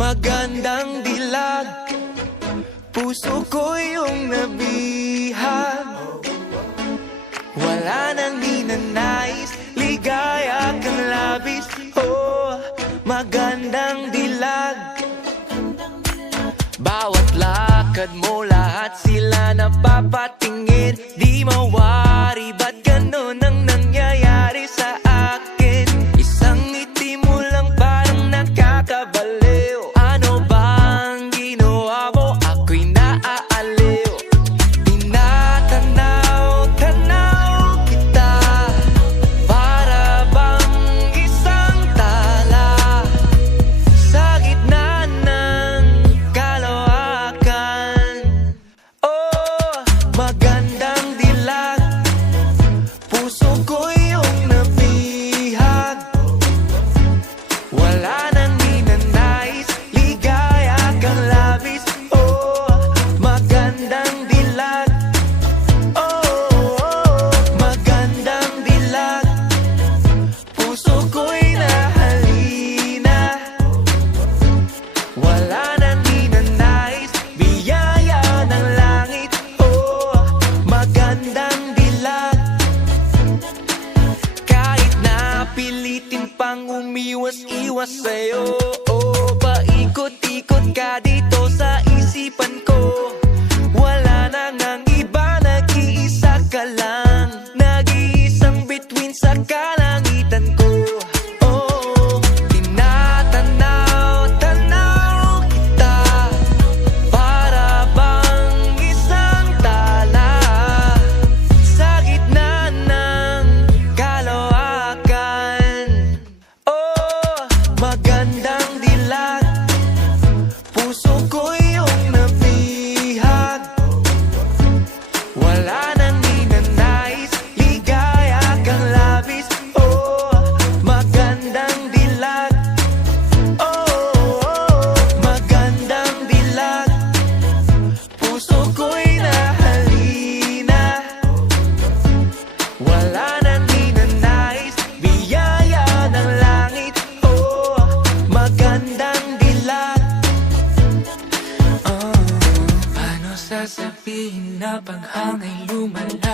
Magandang dilag, puso ko yung nabihag. Wala nang ninanais, ligaya kang labis. Oh, magandang dilag. Bawat lakad mo, lahat sila napapatingin. Di mawari, ba't ganun ang nangyayari sa akin? Isang ngiti mo lang parang nakakabaliw. Ano bang ginawa mo? Ako'y naaaliw. Tinatanaw-tanaw kita, para bang isang tala sa gitna ng kalawakan. Oh, magandang dilag, puso ko yung nabihag. Wala nang ninanais, ligaya kang labis. Oh, magandang dilag. Oh, magandang dilag, puso ko'y nahalina. Wala nang ninanais, biyaya ng langit. Oh, magandang dilag. Kahit na pilitin pang umiwas-iwas sa'yo, oh, paikot-ikot ka dito sa isipan ko. Wala na ngang iba, nag-iisa ka lang, nag-iisang bituin sa kalangitan ko. Oh, tinatanaw-tanaw kita, para bang isang tala sa gitna ng kalawakan. Oh, magandang dilag, puso ko yung nabihag. Wala nang ninanais, ligaya kang labis. Oh, magandang dilag. Oh, magandang dilag, puso ko'y nahalina. Wala nang ninanais, biyaya ng langit. Oh, magandang dilag. Paano sasabihin na paghangay lumala?